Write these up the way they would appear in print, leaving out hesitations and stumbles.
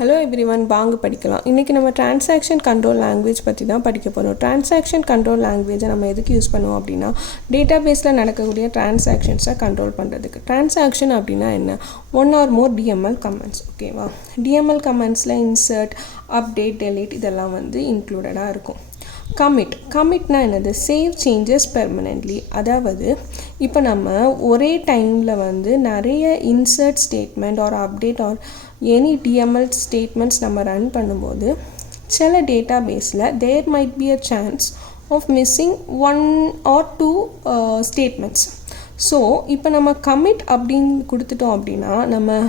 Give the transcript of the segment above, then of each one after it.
Hello everyone, வாங்க படிக்கலாம். இன்றைக்கி நம்ம டிரான்சாக்ஷன் கண்ட்ரோல் லாங்குவேஜ் பற்றி தான் படிக்க போகிறோம். டிரான்சாக்ஷன் கண்ட்ரோல் லாங்குவேஜை நம்ம எதுக்கு யூஸ் பண்ணுவோம் அப்படின்னா, டேட்டா பேஸில் நடக்கக்கூடிய டிரான்சாக்ஷன்ஸை கண்ட்ரோல் பண்ணுறதுக்கு. டிரான்சாக்ஷன் அப்படின்னா என்ன? One or more DML commands. ஓகேவா? டிஎம்எல் கமெண்ட்ஸில் இன்சர்ட், அப்டேட், டெலீட் இதெல்லாம் இன்க்ளூடடாக இருக்கும். கமிட்னா என்னது? Save changes permanently. அதாவது இப்போ நம்ம ஒரே டைமில் நிறைய insert statement or update or any DML statements நம்ம ரன் பண்ணும்போது சில டேட்டா பேஸில் there might be a chance of missing 1 or 2 statements. So இப்போ நம்ம கமிட் அப்படின்னு கொடுத்துட்டோம் அப்படின்னா நம்ம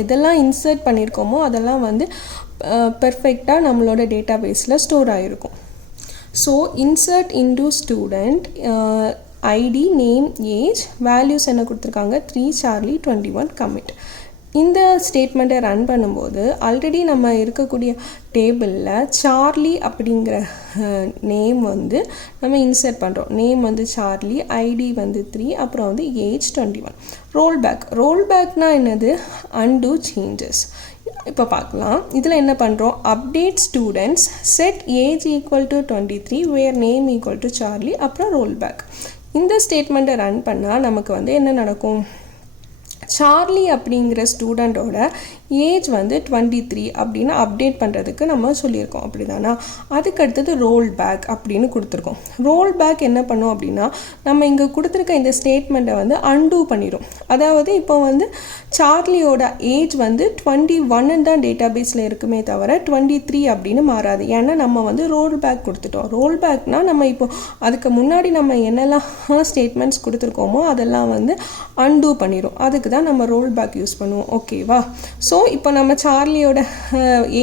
எதெல்லாம் இன்சர்ட் பண்ணியிருக்கோமோ அதெல்லாம் பெர்ஃபெக்டாக நம்மளோட டேட்டா பேஸில் ஸ்டோர் ஆகிருக்கும். So insert into student, ID, name, age, values என்ன கொடுத்துருக்காங்க? 3 Charlie 21 கமிட். இந்த ஸ்டேட்மெண்ட்டை ரன் பண்ணும்போது ஆல்ரெடி நம்ம இருக்கக்கூடிய டேபிளில் சார்லி அப்படிங்கிற நேம் நம்ம இன்சர்ட் பண்ணுறோம். நேம் சார்லி, ஐடி 3, அப்புறம் ஏஜ் 21. ரோல்பேக்னால் என்னது? Undo changes. இப்போ பார்க்கலாம். இதில் என்ன பண்ணுறோம்? Update students, set age equal to 23, where name equal to Charlie, அப்புறம் ரோல்பேக். இந்த ஸ்டேட்மெண்ட்டை ரன் பண்ணால் நமக்கு என்ன நடக்கும்? சார்லி அப்படிங்கிற ஸ்டூடெண்ட்டோட ஏஜ் 23 அப்படின்னு அப்டேட் பண்ணுறதுக்கு நம்ம சொல்லியிருக்கோம். அப்படி தானா? அதுக்கு அடுத்தது ரோல்பேக் அப்படின்னு கொடுத்துருக்கோம். ரோல்பேக் என்ன பண்ணோம் அப்படின்னா, நம்ம இங்கே கொடுத்துருக்க இந்த ஸ்டேட்மெண்ட்டை அன்டூ பண்ணிடும். அதாவது இப்போ சார்லியோட ஏஜ் 21 தான் டேட்டா பேஸில் இருக்குமே தவிர 23 அப்படின்னு மாறாது. ஏன்னா நம்ம ரோல்பேக் கொடுத்துட்டோம். ரோல்பேக்னால் நம்ம இப்போ அதுக்கு முன்னாடி நம்ம என்னெல்லாம் ஸ்டேட்மெண்ட்ஸ் கொடுத்துருக்கோமோ அதெல்லாம் அன்டூ பண்ணிடும். அதுக்கு தான் நம்ம ரோல்பேக் யூஸ் பண்ணுவோம். ஓகேவா? ஸோ இப்போ நம்ம சார்லியோட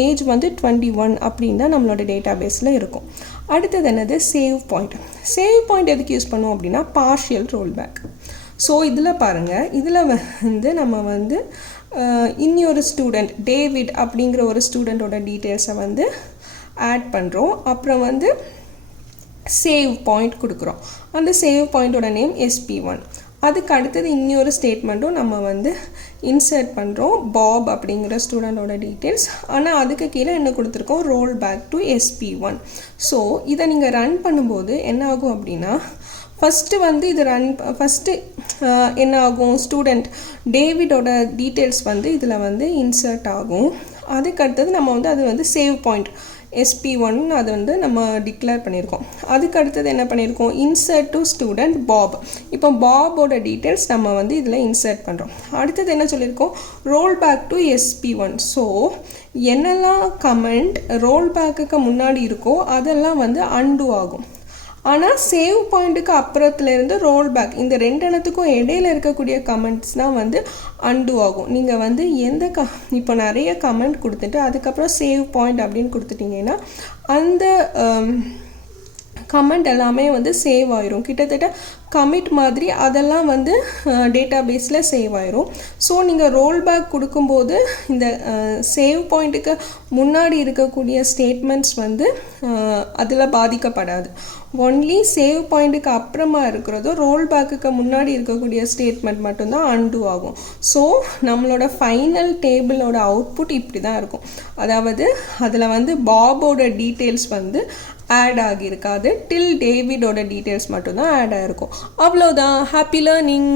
ஏஜ் 21 அப்படின்னு தான் நம்மளோட டேட்டா பேஸில் இருக்கும். அடுத்தது என்னது? சேவ் பாயிண்ட் எதுக்கு யூஸ் பண்ணுவோம் அப்படின்னா, பார்ஷியல் ரோல்பேக். ஸோ இதில் பாருங்கள், இதில் நம்ம இன்னொரு ஸ்டூடெண்ட் டேவிட் அப்படிங்கிற ஒரு ஸ்டூடெண்ட்டோட டீட்டெயில்ஸை ஆட் பண்ணுறோம். அப்புறம் சேவ் பாயிண்ட் கொடுக்குறோம். அந்த சேவ் பாயிண்டோட நேம் SP1. அதுக்கு அடுத்தது இன்னொரு ஸ்டேட்மெண்ட்டும் நம்ம இன்சர்ட் பண்ணுறோம், பாப் அப்படிங்கிற ஸ்டூடெண்டோட டீட்டெயில்ஸ். ஆனால் அதுக்கு கீழே என்ன கொடுத்துருக்கோம்? Role back to SP1. So இதை நீங்கள் ரன் பண்ணும்போது என்ன ஆகும் அப்படின்னா, ஃபஸ்ட்டு இது ஃபஸ்ட்டு என்ன ஆகும்? ஸ்டூடெண்ட் டேவிடோட டீட்டெயில்ஸ் இதில் இன்சர்ட் ஆகும். அதுக்கு அடுத்தது நம்ம அது சேவ் பாயிண்ட் SP1 அது நம்ம டிக்ளேர் பண்ணியிருக்கோம். அதுக்கு அடுத்தது என்ன பண்ணியிருக்கோம்? Insert to student Bob. இப்போ பாபோட டீட்டெயில்ஸ் நம்ம இதில் இன்சர்ட் பண்ணுறோம். அடுத்தது என்ன சொல்லியிருக்கோம்? Roll back to SP1. So என்னெல்லாம் கமெண்ட் ரோல் பேக்குக்கு முன்னாடி இருக்கோ அதெல்லாம் அன்டூ ஆகும். ஆனால் சேவ் பாயிண்ட்டுக்கு அப்புறத்துலேருந்து ரோல் பேக், இந்த ரெண்டெண்ணத்துக்கும் இடையில இருக்கக்கூடிய கமெண்ட்ஸ் தான் அன்டூ ஆகும். நீங்கள் இப்போ நிறைய கமெண்ட் கொடுத்துட்டு அதுக்கப்புறம் சேவ் பாயிண்ட் அப்படின்னு கொடுத்துட்டிங்கன்னா அந்த கமெண்ட் எல்லாமே சேவ் ஆயிரும். கிட்டத்தட்ட கமிட் மாதிரி அதெல்லாம் டேட்டா பேஸில் சேவ் ஆயிரும். ஸோ நீங்கள் ரோல் பேக் கொடுக்கும்போது இந்த சேவ் பாயிண்ட்டுக்கு முன்னாடி இருக்கக்கூடிய ஸ்டேட்மெண்ட்ஸ் அதில் பாதிக்கப்படாது. ஒன்லி சேவ் பாயிண்ட்டுக்கு அப்புறமா இருக்கிறதோ ரோல் பேக்குக்கு முன்னாடி இருக்கக்கூடிய ஸ்டேட்மெண்ட் மட்டும்தான் அன்டூ ஆகும். ஸோ நம்மளோட ஃபைனல் டேபிளோட அவுட்புட் இப்படி தான் இருக்கும். அதாவது அதில் பாபோட டீட்டெயில்ஸ் ஆட் ஆகியிருக்காது. டில் டேவிடோட டீட்டெயில்ஸ் மட்டும்தான் ஆட் ஆகிருக்கும். அவ்வளோதான். Happy learning.